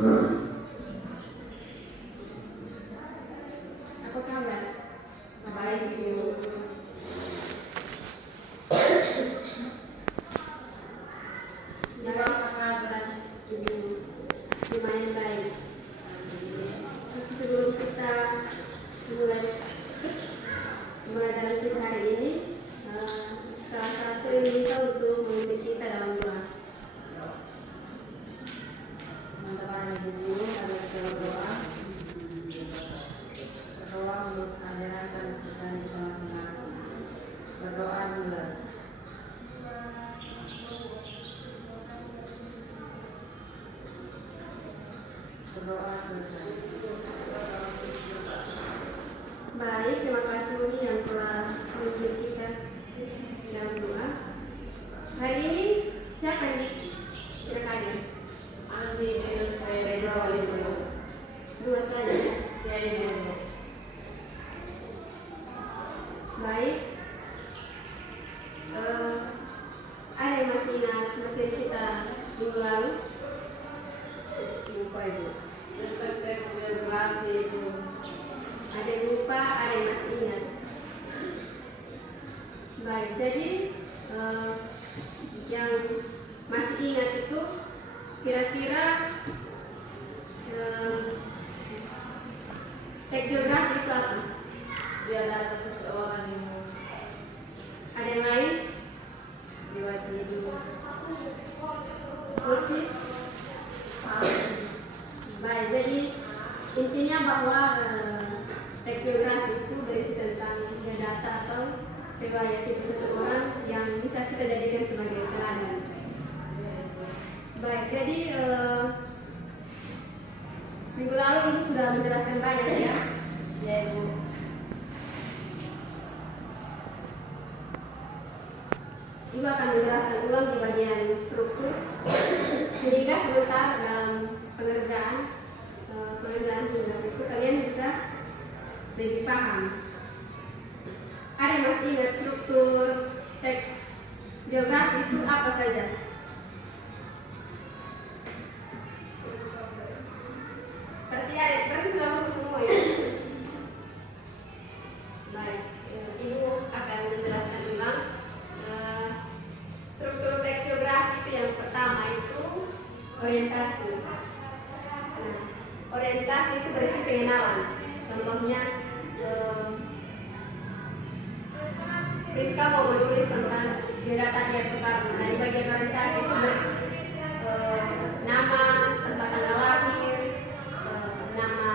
Apa kabar? Baik, Ibu. Apa kabar, Ibu? Lumayan baik. Sebelum kita mulai dalam kita hari ini, salah satu yang minta untuk memimpin kita dalam doa. Teman-teman Ibu, kami berdoa. Berdoa untuk ajaran dan kehidupan kita masing-masing. Berdoa dulu. Berdoa selesai. Baik, terima kasih Umi yang telah memimpin kita dalam doa. Hari ini siapa yang tidak hadir? Dua saja. Baik. Ada yang masih ingat materi kita minggu lalu? Lupa Ibu. Ada yang lupa, ada yang masih ingat. Baik, jadi yang masih ingat itu kira-kira teks geografi itu apa? Dia ada seseorang yang ada yang lain? Lewat video. Oke. Baik, jadi intinya bahwa teks geografi itu berisi tentang data atau riwayat hidup seseorang yang bisa kita jadikan sebagai teladan. Baik, jadi minggu lalu ini sudah menjelaskan banyak ya. Ya Ibu. Ibu akan menjelaskan ulang di bagian struktur, sehingga sebentar dalam pengerjaan tugas itu kalian bisa lebih paham. Ada yang masih ingat struktur teks geografi itu apa saja? Berarti sudah lulus semua ya? Baik, Ibu akan menjelaskan ulang. Struktur teks geografi itu yang pertama itu orientasi. Orientasi itu berisi pengenalan. Contohnya, Rizka mau menulis tentang biodata dia Soekarno. Nah, di bagian orientasi itu berisi nama, tempat tanggal lahir, nama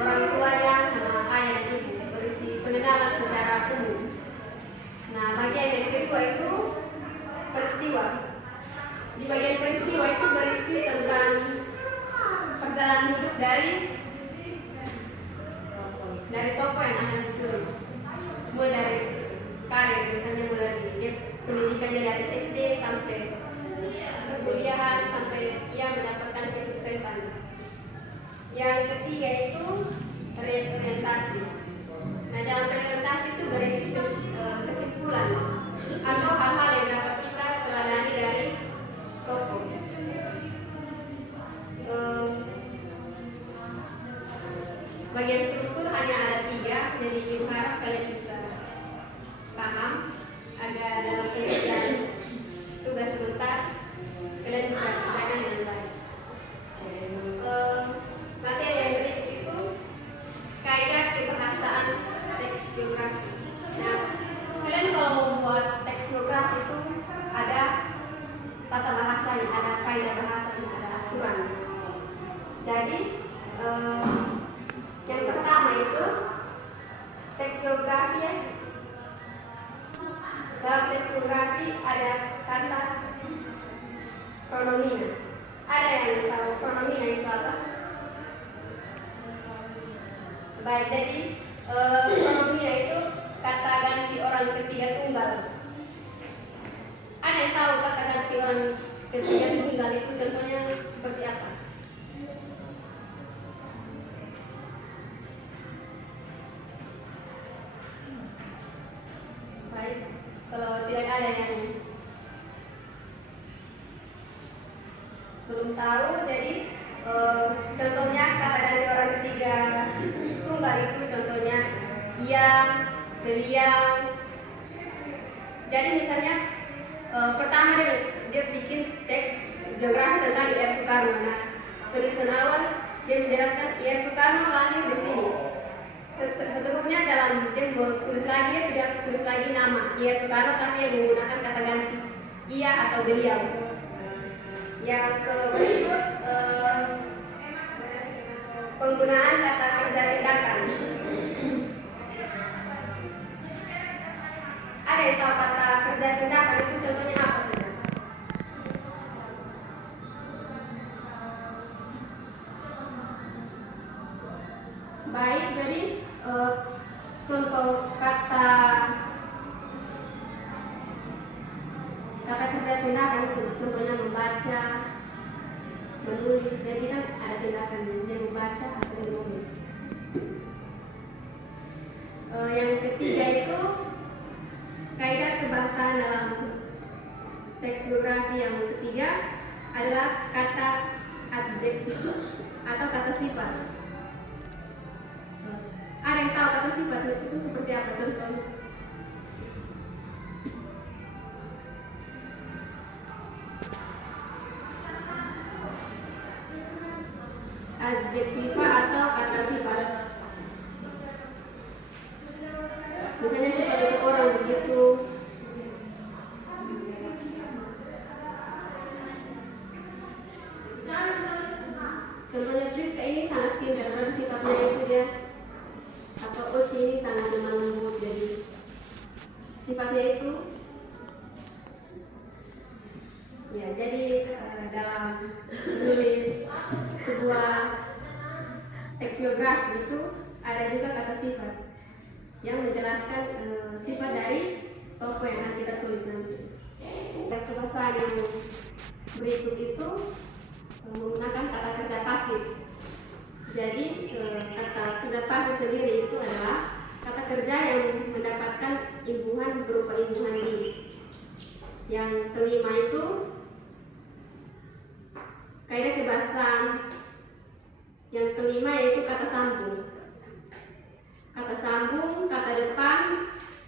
orang tuanya, nama ayah dan ibu, berisi pengenalan secara umum. Nah, bagian yang kedua itu peristiwa. Di bagian peristiwa itu berisi tentang perjalanan hidup dari tokoh yang akan ditulis. Mulai dari karir, misalnya mulai dari dia pendidikannya dari SD sampai perkuliahan sampai ia mendapatkan kesuksesan. Yang ketiga itu orientasi. Nah, dalam orientasi itu berisi kesimpulan atau hal-hal yang dapat kita teladani dari tokoh. Bagian struktur hanya ada 3, jadi Ibu harap kalian bisa paham. Ada dalam pengerjaan tugas sebentar kalian bisa kerjakan dengan baik. Materi yang berikut itu kaidah kebahasaan teks geografi. Nah, kalian kalau mau membuat teks geografi itu ada tata bahasanya, ada kaidah bahasanya, ada aturan. Jadi yang pertama itu teks geografi ya. Dalam teks geografi ada kata pronomina. Ada yang tahu pronomina itu apa? Baik, jadi pronomina itu kata ganti orang ketiga tunggal. Ada yang tahu kata ganti orang ketiga tunggal itu contohnya seperti apa? Baik, kalau tidak ada yang belum tahu, jadi contohnya kata ganti orang ketiga tunggal itu contohnya ia, beliau. Jadi misalnya pertama dia bikin teks biografi tentang I.R. Soekarno. Nah, tulisan awal dia menjelaskan I.R. Soekarno lahir di sini. Seterusnya dalam dia tulis lagi, dia tidak tulis lagi nama I.R. Soekarno, tapi dia menggunakan kata ganti ia atau beliau. Yang berikut penggunaan kata kerja tindakan. Ada yang tahu kata kerja tindakan itu contohnya apa sih? Baik, jadi contoh kata kerja tindakan itu contohnya membaca, menulis. Jadi kan ada tindakan dia membaca atau dia menulis. Yang ketiga itu kaidah kebahasaan dalam teks biografi. Yang ketiga adalah kata adjektif atau kata sifat. Ada yang tahu kata sifat itu seperti apa contohnya? Adjektiva atau kata sifat. Misalnya sifat orang begitu. Contohnya Priska ini sangat pintar, karena sifatnya itu dia, atau Uci ini sangat lemah lembut. Jadi sifatnya itu ya, jadi dalam menulis sebuah teks biografi itu ada juga kata sifat yang menjelaskan sifat dari tokoh yang akan kita tulis nanti. Teks bahasa yang berikut itu menggunakan kata kerja pasif. Jadi kata kerja pasif sendiri itu adalah kata kerja yang mendapatkan imbuhan berupa imbuhan di. Yang kelima itu kaidah kebahasaan. Yang kelima yaitu kata sambung. Kata sambung, kata depan,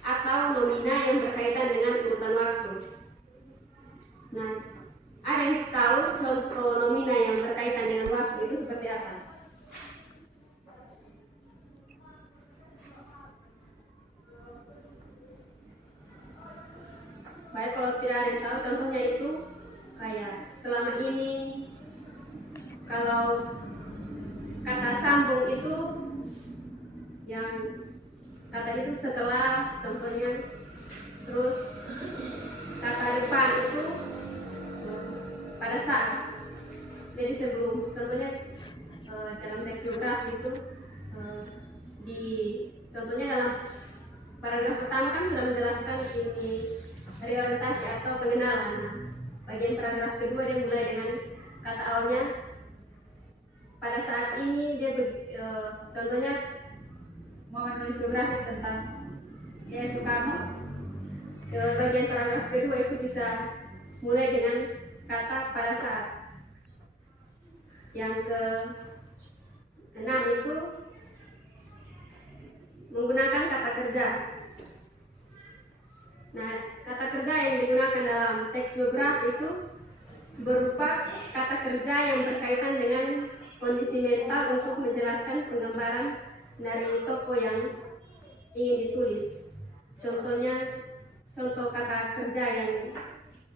atau nomina yang berkaitan dengan urutan waktu. Nah, ada yang tahu contoh nomina yang berkaitan dengan waktu itu seperti apa? Baik, kalau tidak ada yang tahu, contohnya itu kayak selama ini. Kalau kata sambung itu yang kata itu setelah, contohnya. Terus kata depan itu pada saat. Jadi sebelum, contohnya dalam teks biografi itu di contohnya dalam paragraf pertama kan sudah menjelaskan ini reorientasi atau pengenalan. Nah, bagian paragraf kedua dia mulai dengan kata awalnya pada saat ini dia contohnya mau menulis biografi tentang I.R. Soekarno. Bagian paragraf kedua itu bisa mulai dengan kata pada saat. Yang ke-6 itu menggunakan kata kerja. Nah, kata kerja yang digunakan dalam teks biografi itu berupa kata kerja yang berkaitan dengan kondisi mental untuk menjelaskan penggambaran dari tokoh yang ingin ditulis. Contohnya, contoh kata kerja yang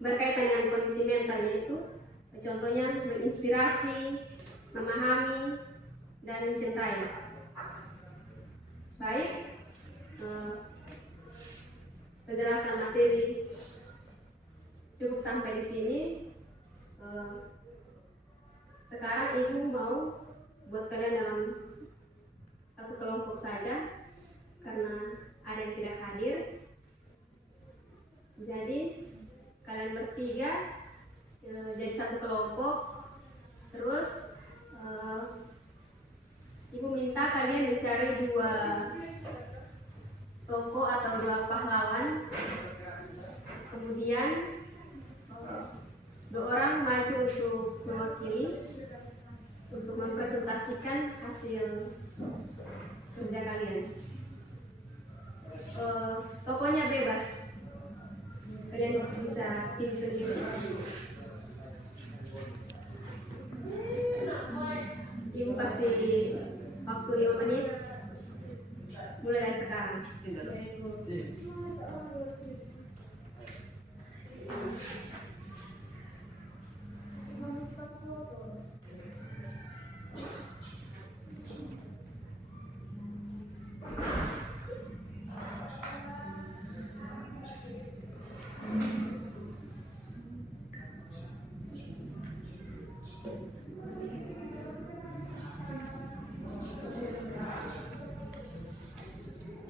berkaitan dengan kondisi mental yaitu contohnya menginspirasi, memahami, dan mencintai. Baik, penjelasan materi cukup sampai di sini. Sekarang ibu mau buat kalian dalam satu kelompok saja karena ada yang tidak hadir. Jadi kalian bertiga jadi satu kelompok. Terus ibu minta kalian mencari 2 tokoh atau 2 pahlawan. Kemudian 2 orang maju untuk mewakili presentasikan hasil kerja kalian. Pokoknya bebas, kalian bisa pilih sendiri. Ibu kasih waktu 5 menit mulai dari sekarang.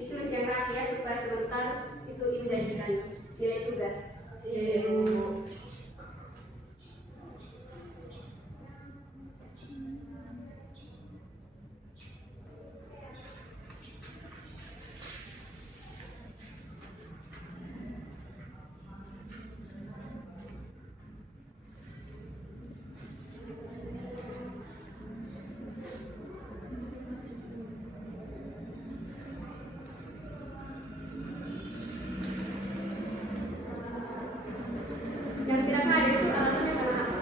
Ditulis yang rapi ya, supaya sebentar itu dijadikan nilai tugas. Dan tidak ada itu alasannya karena apa?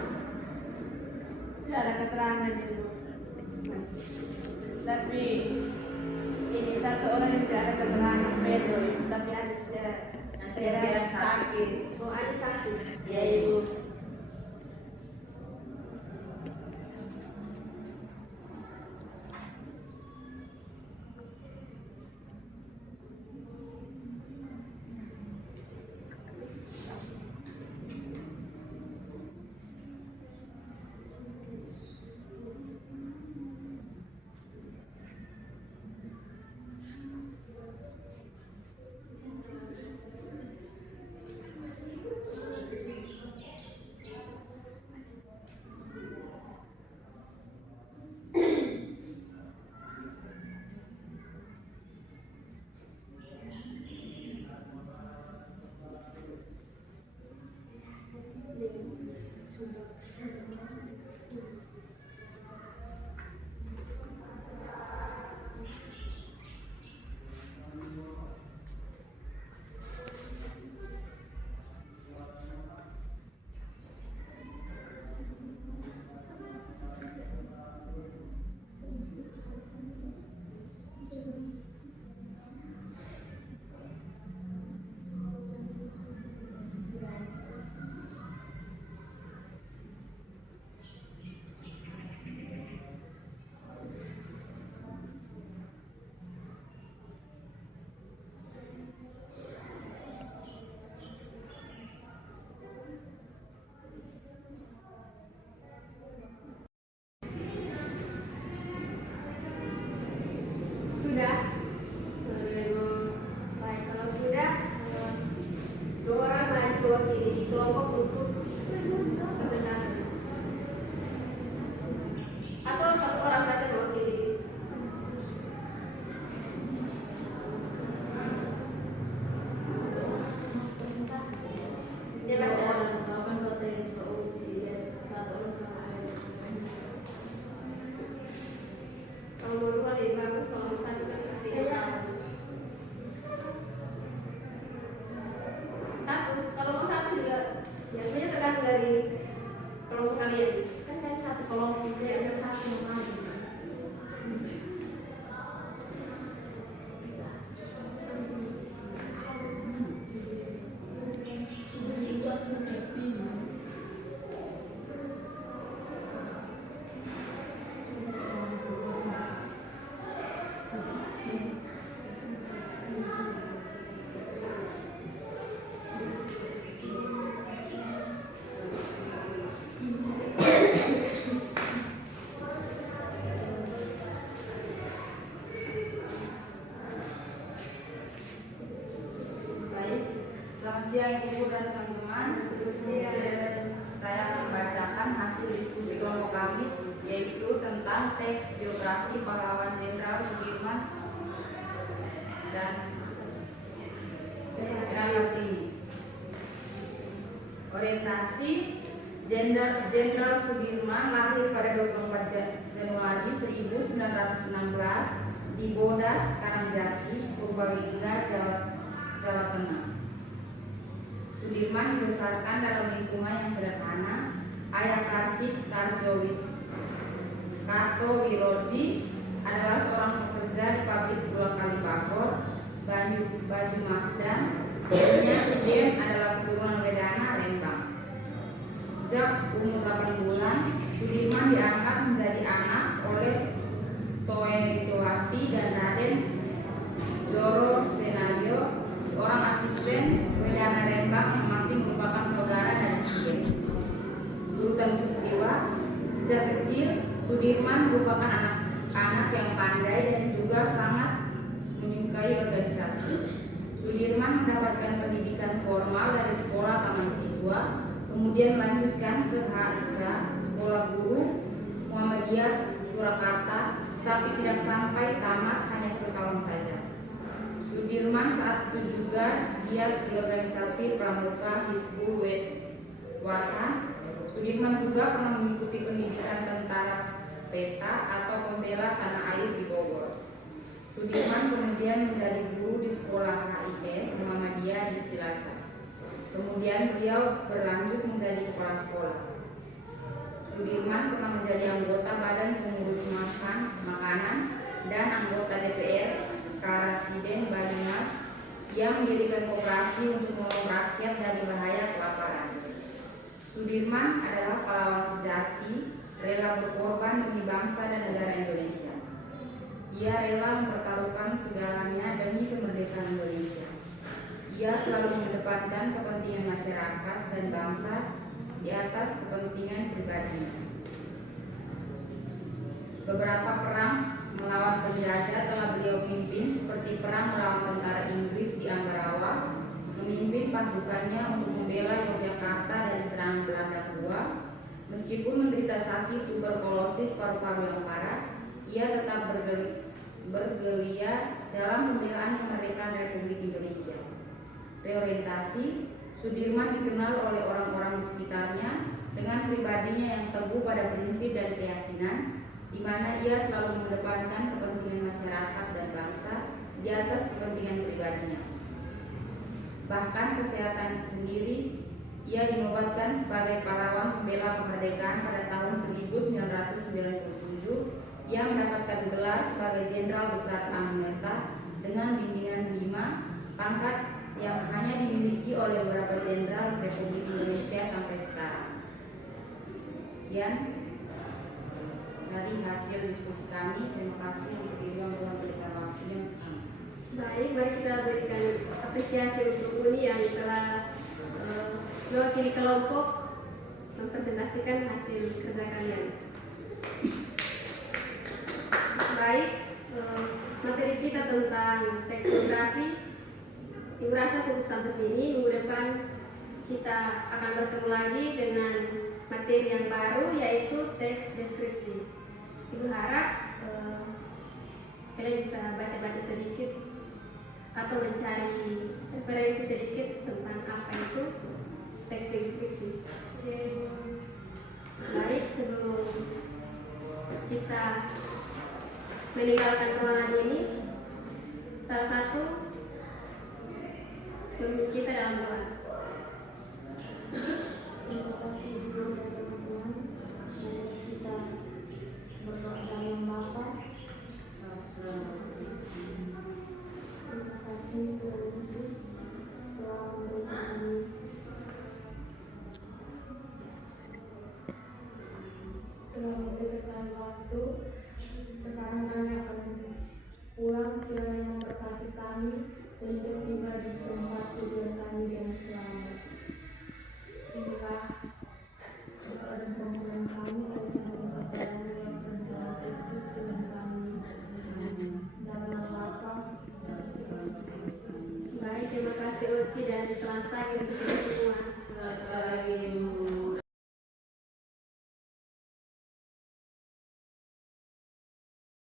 Tidak ada keterangan itu. Tapi ini satu orang yang tidak ada keterangan Pedro, tapi ada sejarah sakit. Oh, ada sakit. Ya ibu. Sudah? Baik, kalau sudah, 2 orang maju mewakili di kelompok untuk presentasi. Atau 1 orang saja mewakili. Dia baca. Kalau mau 2 lebih bagus, kalau mau 1 kan kasih yang tahu. 1, kalau mau 1 juga, ya itu tergantung dari kelompok kalian. Kan dari satu kelompok itu ada satu yang maju. Selamat siang Ibu dan teman-teman. Saya akan membacakan hasil diskusi kelompok kami, yaitu tentang teks biografi pahlawan Jenderal Sudirman dan Kartini. Orientasi Jenderal Sudirman lahir pada 24 Januari 1916 di Bodas, Karangjati, Purbalingga, Jawa Tengah. Sudirman dibesarkan dalam lingkungan yang sederhana. Ayah Karsip Kartowirodji adalah seorang pekerja di pabrik gula Kalibagor, Baju Masdan. Ibunya Sudien adalah keturunan Wedana, Lembang. Sejak umur 8 bulan, Sudirman diangkat menjadi anak oleh Toe Widowati dan Raden Joro Senario, seorang asisten Wedana Lembang yang masih merupakan saudara dari Sudien. Urutan peristiwa, sejak kecil Sudirman merupakan anak yang pandai dan juga sangat menyukai organisasi. Sudirman mendapatkan pendidikan formal dari sekolah taman siswa, kemudian melanjutkan ke HIK, Sekolah Guru Muhammadiyah Surakarta, tapi tidak sampai tamat, hanya 1 tahun saja. Sudirman saat itu juga giat di organisasi Pramuka Hizbul Wathan. Sudirman juga pernah mengikuti pendidikan tentara peta atau pembela tanah air di Bogor. Sudirman kemudian menjadi guru di sekolah HIS Muhammadiyah di Cilacap. Kemudian beliau berlanjut menjadi kepala sekolah. Sudirman pernah menjadi anggota Badan Pengurus Makanan dan anggota DPR Karasiden Banyumas yang mendirikan koperasi untuk menolong rakyat dari bahaya kelaparan. Sudirman adalah pahlawan sejati, rela berkorban demi bangsa dan negara Indonesia. Ia rela mempertaruhkan segalanya demi kemerdekaan Indonesia. Ia selalu mengedepankan kepentingan masyarakat dan bangsa di atas kepentingan pribadinya. Beberapa perang melawan penjajah telah beliau pimpin, seperti perang melawan tentara Inggris di Ambarawa, memimpin pasukannya untuk membela Yogyakarta dari serangan Belanda Tua. Meskipun menderita sakit tuberkulosis paru-paru yang parah, ia tetap bergelia dalam pembelaan kemerdekaan Republik Indonesia. Reorientasi, Sudirman dikenal oleh orang-orang di sekitarnya dengan pribadinya yang teguh pada prinsip dan keyakinan, di mana ia selalu mengedepankan kepentingan masyarakat dan bangsa di atas kepentingan pribadinya. Bahkan kesehatan sendiri, ia dinobatkan sebagai pahlawan pembela kemerdekaan pada tahun 1997 yang mendapatkan gelar sebagai Jenderal Besar Anggota dengan bimbingan 5, pangkat yang hanya dimiliki oleh beberapa jenderal Republik Indonesia sampai sekarang. Sekian dari hasil diskusi kami. Terima kasih untuk Ibu yang telah memberikan waktunya. Baik, mari kita berikan apresiasi untuk Uni yang telah mewakili kelompok mempresentasikan hasil kerja kalian. Baik, materi kita tentang tekstografi Ibu rasa cukup sampai sini. Minggu depan kita akan bertemu lagi dengan materi yang baru, yaitu teks deskripsi. Ibu harap kalian bisa baca-baca sedikit atau mencari referensi sedikit tentang apa itu teks deskripsi. Baik, sebelum kita meninggalkan ruangan ini, salah satu pemimpin kita dalam doa. Terima kasih Ibu dan teman-teman. Mari kita berdoa dalam Bapa. Terima kasih Tuhan Yesus telah memberikan kami waktu. Sekarang kami akan pulang, kiranya memberkati kami sehingga tiba di tempat tujuan kami dengan selamat. Inilah doa dan permohonan kami atas nama Bapa dan Tuhan Kristus Tuhan kami. Dalam nama Bapa dan Tuhan Yesus. Baik, terima kasih Uci dan selamat pagi untuk kita